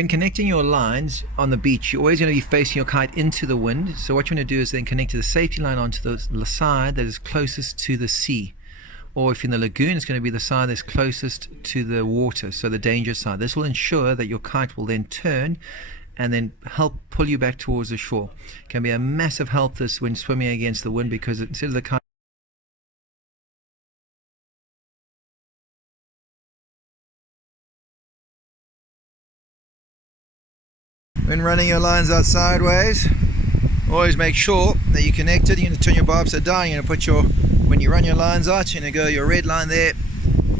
When connecting your lines on the beach, you're always going to be facing your kite into the wind. So what you want to do is then connect to the safety line onto the side that is closest to the sea. Or if you're in the lagoon, it's going to be the side that's closest to the water, so the dangerous side. This will ensure that your kite will then turn and then help pull you back towards the shore. It can be a massive help this when swimming against the wind, because instead of the kite when running your lines out sideways, always make sure that you connect it. You're going to turn your bar upside down. You're going to put your, when you run your lines out, you're going to go your red line there.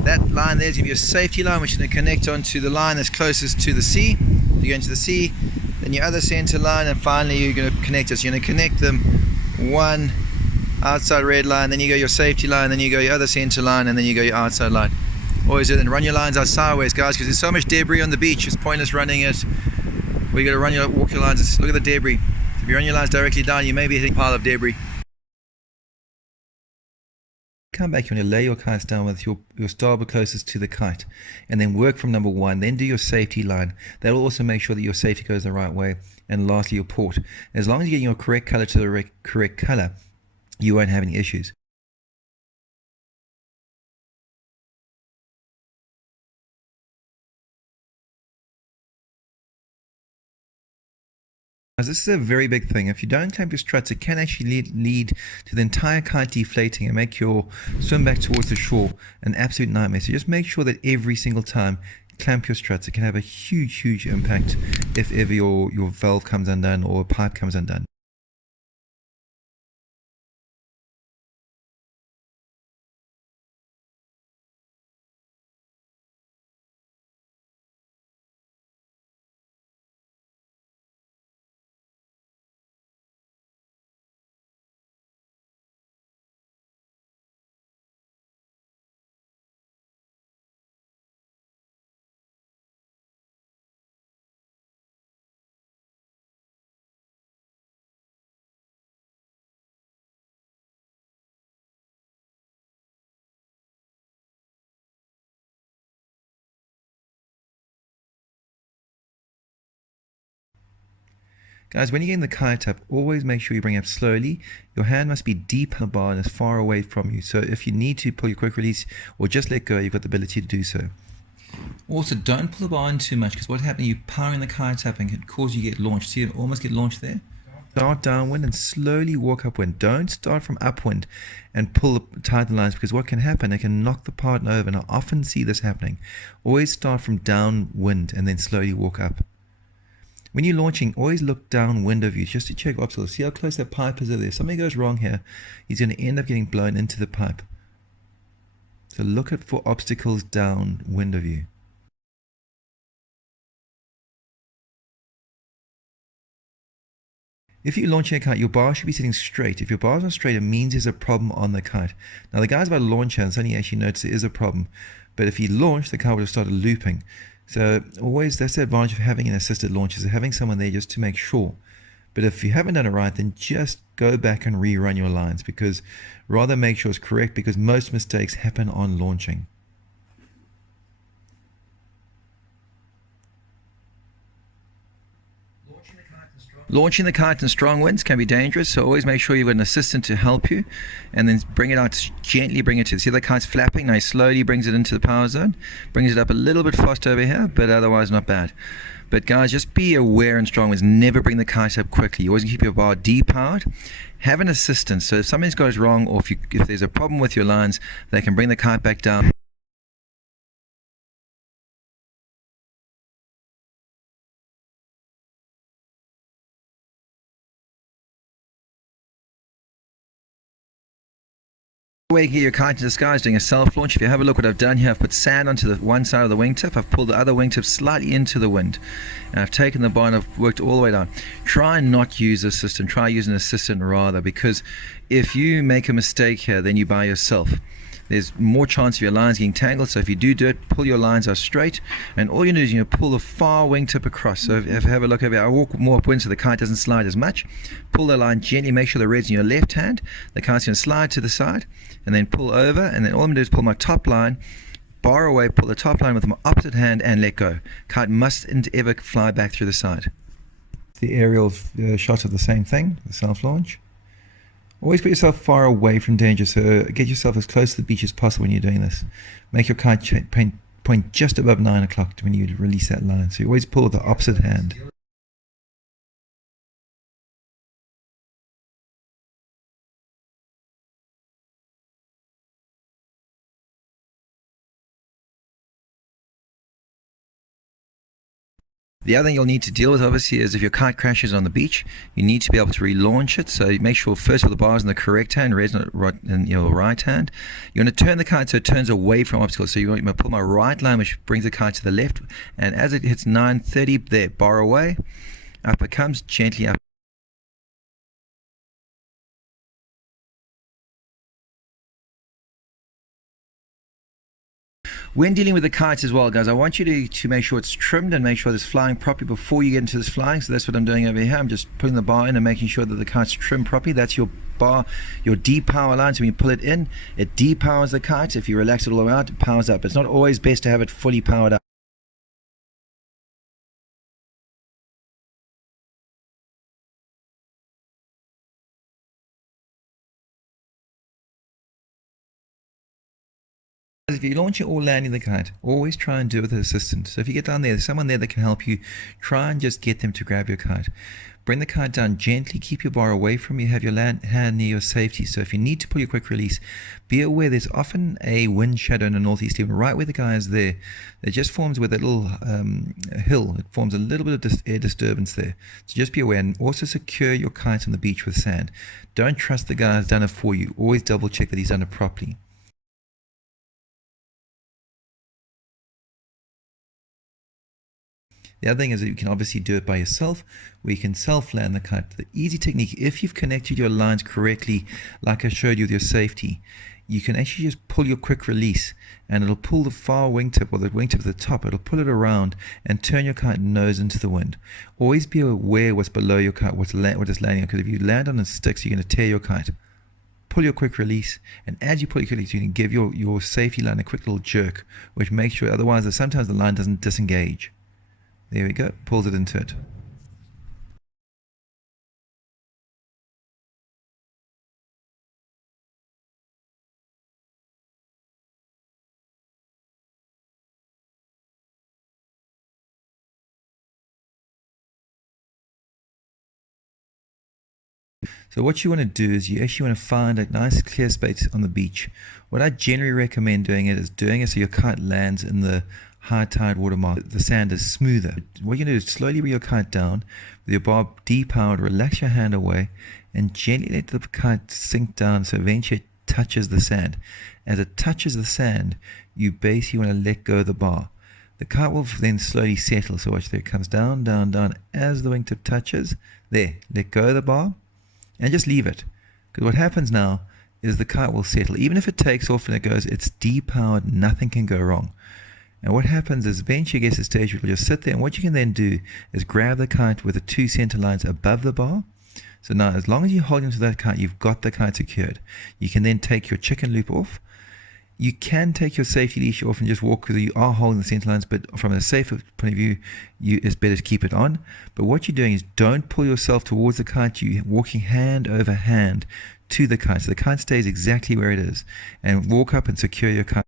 That line there is going to be your safety line, which is going to connect onto the line that's closest to the sea. You go into the sea, then your other center line, and finally you're going to connect it. So you're going to connect them one outside red line, then you go your safety line, then you go your other center line, and then you go your outside line. Always do it, and run your lines out sideways, guys, because there's so much debris on the beach. It's pointless running it. We got to walk your lines. Look at the debris. If you run your lines directly down, you may be hitting a pile of debris. Come back, you want to lay your kites down with your starboard closest to the kite, and then work from number one. Then do your safety line. That will also make sure that your safety goes the right way. And lastly, your port. As long as you're getting your correct color to the correct color, you won't have any issues. This is a very big thing. If you don't clamp your struts, it can actually lead to the entire kite deflating and make your swim back towards the shore an absolute nightmare. So just make sure that every single time clamp your struts. It can have a huge impact if ever your valve comes undone or a pipe comes undone. Guys, when you're getting the kite up, always make sure you bring it up slowly. Your hand must be deep in the bar and as far away from you. So if you need to pull your quick release or just let go, you've got the ability to do so. Also, don't pull the bar in too much, because what happens, you're powering the kite up and it can cause you to get launched. See it almost get launched there? Start downwind and slowly walk upwind. Don't start from upwind and pull the tighten lines, because what can happen, it can knock the partner over, and I often see this happening. Always start from downwind and then slowly walk up. When you're launching, always look downwind of you just to check obstacles. See how close that pipe is over there. If something goes wrong here, he's going to end up getting blown into the pipe. So look out for obstacles downwind of you. If you're launching a kite, your bar should be sitting straight. If your bar's not straight, it means there's a problem on the kite. Now the guys about to launch and suddenly actually notice there is a problem. But if he launched, the kite would have started looping. So always, that's the advantage of having an assisted launch, is having someone there just to make sure. But if you haven't done it right, then just go back and rerun your lines, because rather make sure it's correct, because most mistakes happen on launching. Launching the kite in strong winds can be dangerous, so always make sure you've got an assistant to help you, and then bring it out, gently bring it to, see the kite's flapping, now he slowly brings it into the power zone, brings it up a little bit faster over here, but otherwise not bad. But guys, just be aware in strong winds, never bring the kite up quickly. You always keep your bar depowered. Have an assistant, so if something goes wrong, or if there's a problem with your lines, they can bring the kite back down. Way to get your kite in disguise, doing a self launch. If you have a look what I've done here, I've put sand onto the one side of the wingtip, I've pulled the other wingtip slightly into the wind, and I've taken the bar and I've worked all the way down. Try and not use a system, try using an assistant rather, because if you make a mistake here, then you're by yourself. There's more chance of your lines getting tangled, so if you do it, pull your lines out straight, and all you do is pull the far wingtip across. So if you have a look over here, I walk more upwind so the kite doesn't slide as much. Pull the line gently, make sure the red's in your left hand, the kite's going to slide to the side, and then pull over, and then all I'm going to do is pull my top line bar away, pull the top line with the opposite hand and let go. Kite mustn't ever fly back through the side. The aerial shot of the same thing, the self-launch. Always put yourself far away from danger, so get yourself as close to the beach as possible when you're doing this. Make your kite point just above 9 o'clock when you release that line, so you always pull with the opposite hand. The other thing you'll need to deal with, obviously, is if your kite crashes on the beach, you need to be able to relaunch it. So make sure first of all the bar is in the correct hand, red's in your right hand. You want to turn the kite so it turns away from obstacles. So you want to pull my right line, which brings the kite to the left, and as it hits 9:30, there, bar away, up it comes, gently up. When dealing with the kites as well, guys, I want you to make sure it's trimmed and make sure it's flying properly before you get into this flying. So that's what I'm doing over here. I'm just putting the bar in and making sure that the kite's trimmed properly. That's your bar, your depower line. So when you pull it in, it depowers the kite. If you relax it all the way out, it powers up. It's not always best to have it fully powered up. If you're launching or landing the kite, always try and do it with an assistant. So if you get down there, there's someone there that can help you. Try and just get them to grab your kite. Bring the kite down gently, keep your bar away from you, have your hand near your safety. So if you need to pull your quick release, be aware there's often a wind shadow in the northeast, even right where the guy is there. It just forms with a little hill. It forms a little bit of air disturbance there. So just be aware, and also secure your kite on the beach with sand. Don't trust the guy who's done it for you. Always double check that he's done it properly. The other thing is that you can obviously do it by yourself, where you can self-land the kite. The easy technique, if you've connected your lines correctly, like I showed you with your safety, you can actually just pull your quick release, and it'll pull the far wingtip, or the wingtip at the top, it'll pull it around and turn your kite nose into the wind. Always be aware what's below your kite, what it's landing on, because if you land on the sticks, you're going to tear your kite. Pull your quick release, and as you pull your quick release, you can give your safety line a quick little jerk, which makes sure, otherwise sometimes the line doesn't disengage. There we go, pulls it into it. So what you want to do is you actually want to find a nice clear space on the beach. What I generally recommend doing it is doing it so your kite lands in the high tide water mark. The sand is smoother. What you're going to do is slowly bring your kite down with your bar depowered, relax your hand away, and gently let the kite sink down so eventually it touches the sand. As it touches the sand, you basically want to let go of the bar. The kite will then slowly settle. So watch there, it comes down, down, down. As the wingtip touches, there, let go of the bar and just leave it. Because what happens now is the kite will settle. Even if it takes off and it goes, it's depowered, nothing can go wrong. And what happens is eventually it gets to a stage where it will just sit there, and what you can then do is grab the kite with the two center lines above the bar. So now as long as you hold into that kite, you've got the kite secured. You can then take your chicken loop off. You can take your safety leash off and just walk, because you are holding the center lines, but from a safer point of view, it's better to keep it on. But what you're doing is don't pull yourself towards the kite, you're walking hand over hand to the kite. So the kite stays exactly where it is, and walk up and secure your kite.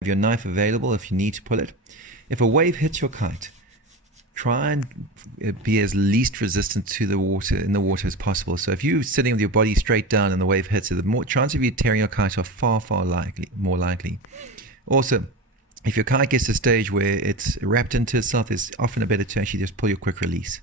Have your knife available if you need to pull it. If a wave hits your kite, try and be as least resistant to the water in the water as possible. So if you're sitting with your body straight down and the wave hits it, the more chance of you tearing your kite are far more likely. Also, if your kite gets to a stage where it's wrapped into itself, it's often better to actually just pull your quick release.